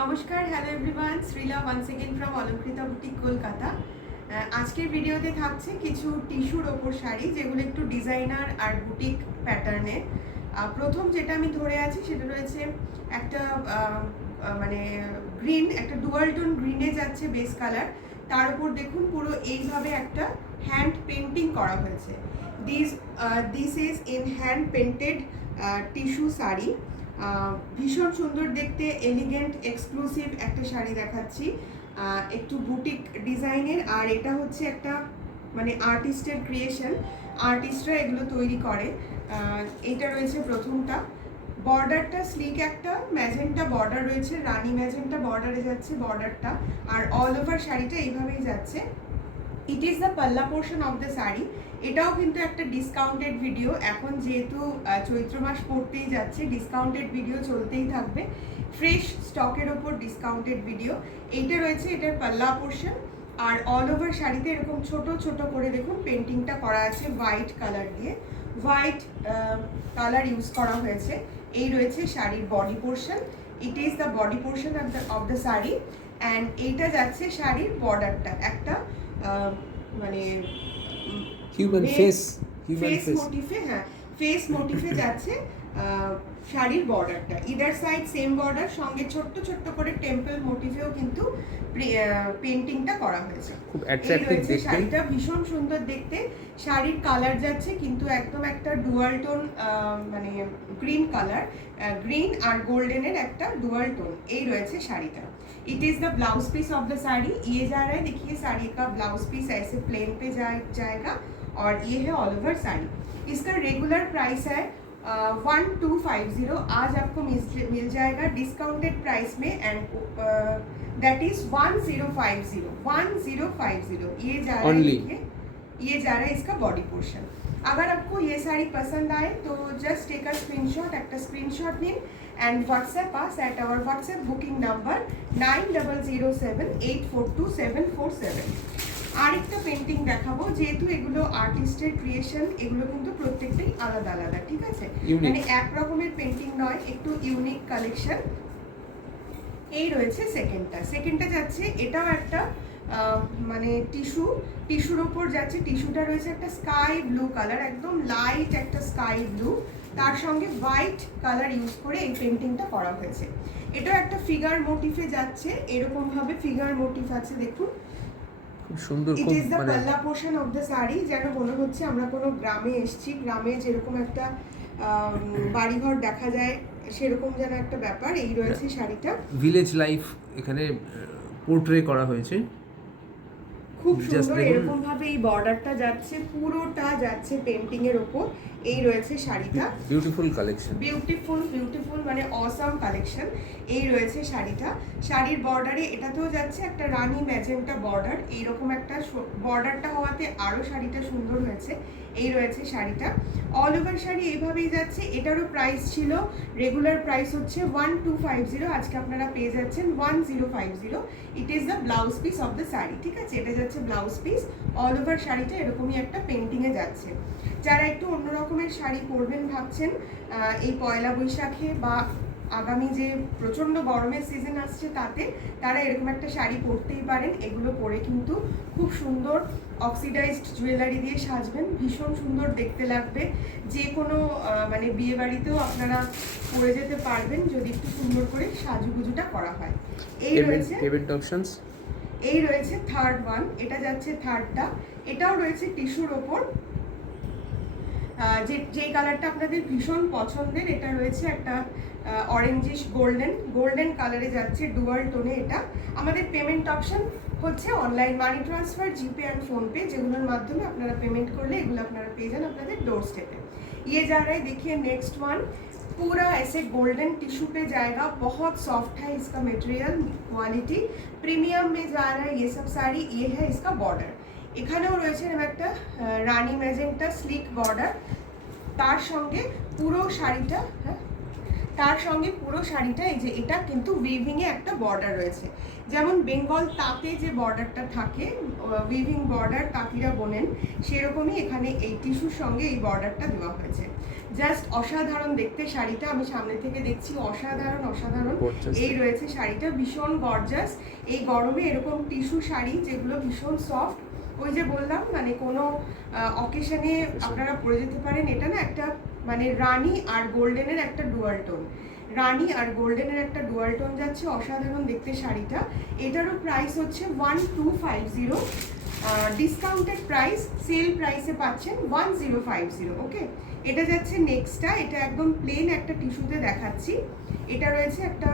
নমস্কার, hello everyone, Sreela once again from Alankrita boutique Kolkata. আজকের ভিডিওতে থাকছে কিছু টিস্যুর ওপর শাড়ি যেগুলো একটু ডিজাইনার আর বুটিক প্যাটার্নের। প্রথম যেটা আমি ধরে আছি সেটা রয়েছে একটা মানে গ্রিন, একটা ডুয়াল টোন গ্রিনে যাচ্ছে বেস কালার, তার উপর দেখুন পুরো এইভাবে একটা হ্যান্ড পেন্টিং করা হয়েছে। This is in hand painted tissue sari. ভীষণ সুন্দর দেখতে, এলিগেন্ট এক্সক্লুসিভ একটা শাড়ি দেখাচ্ছি, একটু বুটিক ডিজাইনের। আর এটা হচ্ছে একটা মানে আর্টিস্টের ক্রিয়েশন, আর্টিস্টরা এগুলো তৈরি করে। এটা রয়েছে প্রথমটা, বর্ডারটা স্লিক একটা ম্যাজেন্টা বর্ডার রয়েছে, রানী ম্যাজেন্টা বর্ডারে যাচ্ছে বর্ডারটা, আর অল ওভার শাড়িটা এইভাবেই যাচ্ছে। ইট ইজ দ্য পাল্লা পোর্শন অফ দ্য শাড়ি। এটাও কিন্তু একটা ডিসকাউন্টেড ভিডিও, এখন যেহেতু চৈত্র মাস পড়তেই যাচ্ছে, ডিসকাউন্টেড ভিডিও চলতেই থাকবে, ফ্রেশ স্টকের ওপর ডিসকাউন্টেড ভিডিও। এইটা রয়েছে এটার পাল্লা পোর্শন। আর অল ওভার শাড়িতে এরকম ছোট ছোট করে দেখুন পেন্টিংটা করা আছে হোয়াইট কালার দিয়ে, হোয়াইট কালার ইউজ করা হয়েছে। এই রয়েছে শাড়ির body portion, it is the body portion of the sari. And এইটা যাচ্ছে শাড়ির বর্ডারটা, একটা মানে ফেস মোটিফে, হ্যাঁ ফেস মোটিফে যাচ্ছে শাড়ির বর্ডারটা। ইদার সাইড সেম বর্ডার, সঙ্গে ছোট্ট ছোট্ট করে টেম্পল মোটিফেও কিন্তু পেন্টিংটা করা হয়েছে। খুব অ্যাট্রাক্টিভ দেখতে, শাড়িটা ভীষণ সুন্দর দেখতে। শাড়ির কালার যাচ্ছে কিন্তু একদম একটা ডুয়াল টোন, মানে গ্রিন কালার, গ্রিন আর গোল্ডেনের একটা ডুয়াল টোন। এই রয়েছে শাড়িটা। It is the blouse piece of the sari. ये जा रहा है, देखिए साड़ी का ब्लाउज पीस ऐसे प्लेन पे जाएगा और ये है ऑल ओवर साड़ी। इसका रेगुलर प्राइस है 1250। आज आपको मिल जाएगा डिस्काउंटेड प्राइस में, एंड दैट इज 1050। ये जा रहा है, देखिए ये जा रहा है इसका बॉडी पोर्शन। अगर आपको ये साड़ी पसंद आए तो जस्ट टेक अ स्क्रीनशॉट, एक स्क्रीनशॉट निन and WhatsApp us at our WhatsApp booking number 9007842747। আরেকটা পেন্টিং দেখাবো, যেহেতু এগুলো আর্টিস্টের ক্রিয়েশন, এগুলো কিন্তু প্রত্যেকটাই আলাদা আলাদা, ঠিক আছে, মানে এক রকমের পেন্টিং নয়, একটু ইউনিক কালেকশন। এই রয়েছে সেকেন্ডটা যাচ্ছে, এটাও একটা মানে টিস্যুর ওপর যাচ্ছে। টিস্যুটা রয়েছে একটা স্কাই ব্লু কালার, একদম লাইট একটা স্কাই ব্লু, তার সঙ্গে হোয়াইট কালার ইউজ করে এই পেন্টিংটা করা হয়েছে। এটাও একটা ফিগার মোটিফে যাচ্ছে, এরকম ভাবে ফিগার মোটিফ আছে, দেখুন খুব সুন্দর। ইট ইজ দ্য পাল্লা পোর্শন অফ দ্য শাড়ি, যেন মনে হচ্ছে আমরা কোনো গ্রামে এসেছি, গ্রামে যেরকম একটা বাড়িঘর দেখা যায় সেরকম যেন একটা ব্যাপার। এই রয়েছে শাড়িটা, ভিলেজ লাইফ এখানে পোর্ট্রে করা হয়েছে, খুব সুন্দর। এরকম ভাবে এই বর্ডারটা যাচ্ছে, পুরোটা যাচ্ছে পেন্টিং এর উপর। এই রয়েছে শাড়িটা, বিউটিফুল কালেকশন, বিউটিফুল মানে অসাম কালেকশন। এই রয়েছে শাড়িটা, শাড়ির বর্ডারে এটাতেও যাচ্ছে একটা রানী ম্যাজেন্টা বর্ডার, এইরকম একটা বর্ডারটা হওয়াতে আরো শাড়িটা সুন্দর হয়েছে। এই রয়েছে শাড়িটা, অল ওভার শাড়ি এইভাবেই যাচ্ছে। এটারও প্রাইস ছিল, রেগুলার প্রাইস হচ্ছে 1250, আজকে আপনারা পেয়ে যাচ্ছেন 1050। It is the blouse piece of the sari, ঠিক আছে, এটা যাচ্ছে ব্লাউজ পিস। অল ওভার শাড়িটা এরকমই একটা পেন্টিংয়ে যাচ্ছে। যারা একটু অন্য রকমের শাড়ি পরবেন ভাবছেন এই পয়লা বৈশাখে বা আগামী যে প্রচণ্ড গরমের সিজন আসছে তাতে, তারা এরকম একটা শাড়ি পরতেই পারেন। এগুলো পরে কিন্তু খুব সুন্দর অক্সিডাইজড জুয়েলারি দিয়ে সাজবেন, ভীষণ সুন্দর দেখতে লাগবে। যে কোনো মানে বিয়ে বাড়িতেও আপনারা পরে যেতে পারবেন যদি একটু সুন্দর করে সাজুগুজুটা করা হয়। এই রয়েছে পেমেন্ট অপশনস। এই রয়েছে থার্ড ওয়ান, এটা যাচ্ছে থার্ডটা। এটাও রয়েছে টিস্যুর ওপর, যে কালারটা আপনাদের ভীষণ পছন্দের, এটা রয়েছে একটা অরেঞ্জিশ গোল্ডেন কালারে যাচ্ছে, ডুয়াল টোনে। এটা আমাদের পেমেন্ট অপশন হচ্ছে online money transfer, GPay and PhonePe, যেগুলোর মাধ্যমে আপনারা পেমেন্ট করলে এগুলো আপনারা পেয়ে যান আপনাদের ডোর स्टेपे। ये जा रहा है, देखिए नेक्स्ट वन, पूरा ऐसे गोल्डन टिश्यू पे जाएगा, बहुत सॉफ्ट है इसका मटेरियल, क्वालिटी प्रीमियम में जा रहा है ये सब साड़ी। ये है इसका बॉर्डर, এখানেও রয়েছে একটা রানী ম্যাজেন্টা স্লিক বর্ডার, তার সঙ্গে পুরো শাড়িটা, হ্যাঁ তার সঙ্গে পুরো শাড়িটা এই যে এটা কিন্তু উইভিং এ একটা বর্ডার রয়েছে, যেমন বেঙ্গল তাঁতে যে বর্ডারটা থাকে, উইভিং বর্ডার তাঁতিরা বোনেন, সেরকমই এখানে এই টিস্যুর সঙ্গে এই বর্ডারটা দেওয়া হয়েছে। জাস্ট অসাধারণ দেখতে শাড়িটা, আমি সামনে থেকে দেখছি অসাধারণ অসাধারণ। Gorgeous। এই রয়েছে শাড়িটা, ভীষণ গর্জাস। এই গরমে এরকম টিস্যু শাড়ি যেগুলো ভীষণ সফট, ওই যে বললাম মানে কোনো অকেশনে আপনারা পরে যেতে পারেন। এটা না একটা মানে রানী আর গোল্ডেনের একটা ডুয়াল টোন, রানী আর গোল্ডেনের একটা ডুয়াল টোন যাচ্ছে, অসাধারণ দেখতে শাড়িটা। এটারও প্রাইস হচ্ছে 1250, ডিসকাউন্টেড প্রাইস, সেল প্রাইসে পাচ্ছেন 1050। ওকে, এটা যাচ্ছে নেক্সটটা, এটা একদম প্লেন একটা টিস্যুতে দেখাচ্ছি। এটা রয়েছে একটা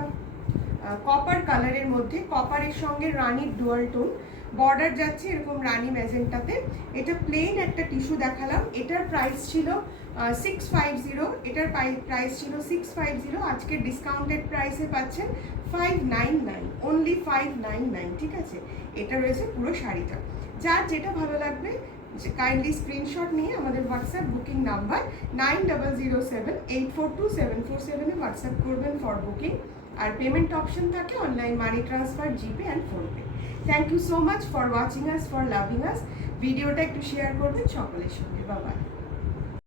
কপার কালারের মধ্যে, কপারের সঙ্গে রানির ডুয়াল টোন, বর্ডার যাচ্ছে এরকম রানি ম্যাজেন্টাতে। এটা প্লেন একটা টিস্যু দেখালাম, এটার প্রাইস ছিল 650, এটার প্রাইস ছিল 650, আজকে ডিসকাউন্টেড প্রাইসে পাচ্ছেন 599, অনলি 599। ঠিক আছে, এটা রয়েছে পুরো শাড়িটা। যার যেটা ভালো লাগবে কাইন্ডলি স্ক্রিনশট নিয়ে আমাদের হোয়াটসঅ্যাপ বুকিং নাম্বার 9007842747 হোয়াটসঅ্যাপ করবেন ফর বুকিং। আর পেমেন্ট অপশন থাকে online money transfer, GPay and PhonePe. Thank you so much for watching us, for loving us. ভিডিওটা একটু শেয়ার করবেন সকলের সঙ্গে। Bye by.